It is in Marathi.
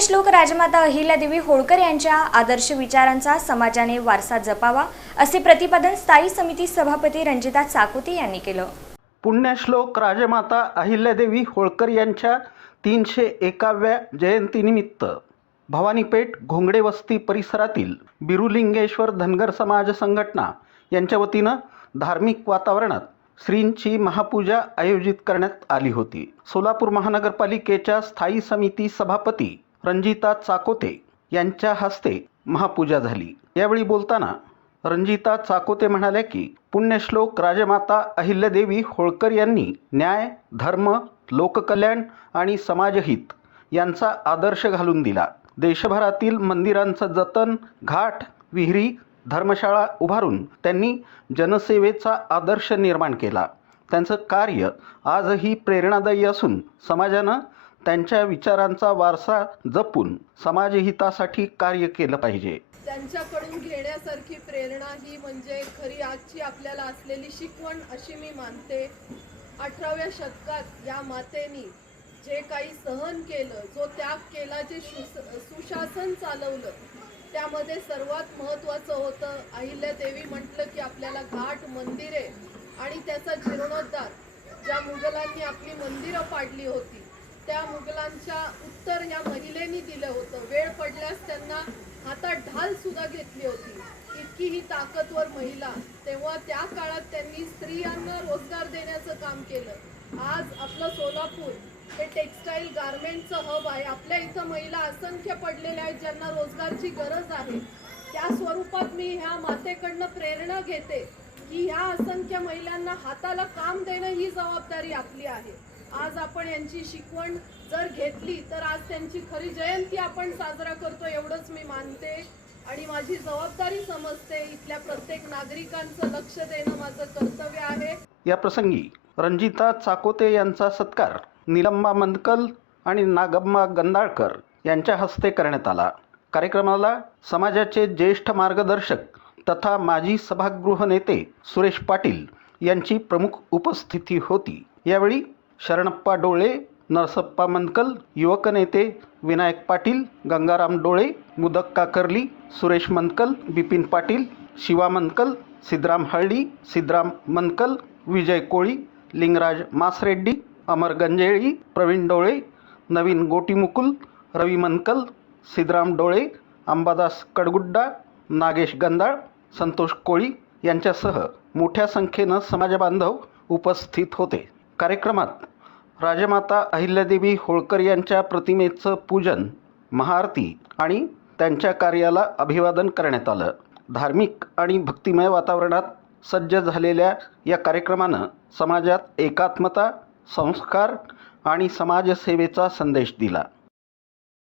पुण्यश्लोक राजमाता अहिल्यादेवी होळकर यांच्या आदर्श विचारांचा समाजाने वारसा जपावा असे प्रतिपादन स्थायी समिती सभापती रंजिता चाकोते यांनी केलं। पुण्यश्लोक राजमाता अहिल्यादेवी होळकर यांच्या 301व्या जयंतीनिमित्त भवानीपेठ घोंगडे वस्ती परिसरातील बिरुलिंगेश्वर धनगर समाज संघटना यांच्या वतीनं धार्मिक वातावरणात श्रींची महापूजा आयोजित करण्यात आली होती। सोलापूर महानगरपालिकेच्या स्थायी समिती सभापती रंजिता चाकोते यांच्या हस्ते महापूजा झाली। यावेळी बोलताना रंजिता चाकोते म्हणाल्या की पुण्यश्लोक राजमाता अहिल्यादेवी होळकर यांनी न्याय, धर्म, लोककल्याण आणि समाजहित यांचा आदर्श घालून दिला। देशभरातील मंदिरांचं जतन, घाट, विहिरी, धर्मशाळा उभारून त्यांनी जनसेवेचा आदर्श निर्माण केला। त्यांचं कार्य आजही प्रेरणादायी असून समाजानं त्यांच्या विचारांचा वारसा जपून समाजहितासाठी कार्य केलं पाहिजे। त्यांच्याकडून घेण्यासारखी प्रेरणा ही म्हणजे खरी आजची आपल्याला असलेली शिकवण अशी मी मानते। 18व्या शतकात या मातेनी जे काही सहन केलं, जो त्याग केला, जे सुशासन चालवलं, त्यामध्ये सर्वात महत्त्वाचं होतं अहिल्यादेवी म्हटलं की आपल्याला घाट, मंदिरे आणि त्याचा जीर्णोद्धार। ज्या मुघलांनी आपली मंदिरं पाडली होती त्या मुघलांच्या उत्तर या महिलेनी दिलं होतं। वेळ पडल्यास त्यांना हातात ढाल सुद्धा घेतली होती, इतकी ही ताकदवर महिला। तेव्हा त्या काळात त्यांनी स्त्रियांना रोजगार देण्याचं काम केलं। आज आपलं सोलापूर हे टेक्सटाईल गारमेंटचं हब आहे। आपल्या इथं महिला असंख्य पडलेल्या आहेत ज्यांना रोजगारची गरज आहे। त्या स्वरूपात मी ह्या मातेकडनं प्रेरणा घेते की ह्या असंख्य महिलांना हाताला काम देणं ही जबाबदारी आपली आहे। आज आपण यांची शिकवण जर घेतली तर आज त्यांची खरी जयंती आपण साजरा करतो एवढंच मी मानते आणि माझी जबाबदारी समजते। इथल्या प्रत्येक नागरिकांचं लक्ष देणं माझं कर्तव्य आहे। या प्रसंगी रंजिता चाकोते यांचा सत्कार निलंबा मंदकल आणि नागम्मा गंदाळकर यांच्या हस्ते करण्यात आला। कार्यक्रमाला समाजाचे ज्येष्ठ मार्गदर्शक तथा माजी सभागृह नेते सुरेश पाटील यांची प्रमुख उपस्थिती होती। यावेळी शरणप्पा डोळे, नरसप्पा मंदकल, युवक नेते विनायक पाटील, गंगाराम डोळे, मुदक काकर्ली, सुरेश मंदकल, बिपिन पाटील, शिवा मंदकल, सिद्धराम हळडी, सिद्धराम मंदकल, विजय कोळी, लिंगराज मासरेड्डी, अमर गंजेळी, प्रवीण डोळे, नवीन गोटीमुकुल, रवी मंदकल, सिद्धराम डोळे, अंबादास कडगुड्डा, नागेश गंदाळ, संतोष कोळी यांच्यासह मोठ्या संख्येनं समाजबांधव उपस्थित होते। कार्यक्रमात राजमाता अहिल्यादेवी होळकर यांच्या प्रतिमेचं पूजन, महाआरती आणि त्यांच्या कार्याला अभिवादन करण्यात आलं। धार्मिक आणि भक्तिमय वातावरणात सज्ज झालेल्या या कार्यक्रमानं समाजात एकात्मता, संस्कार आणि समाजसेवेचा संदेश दिला।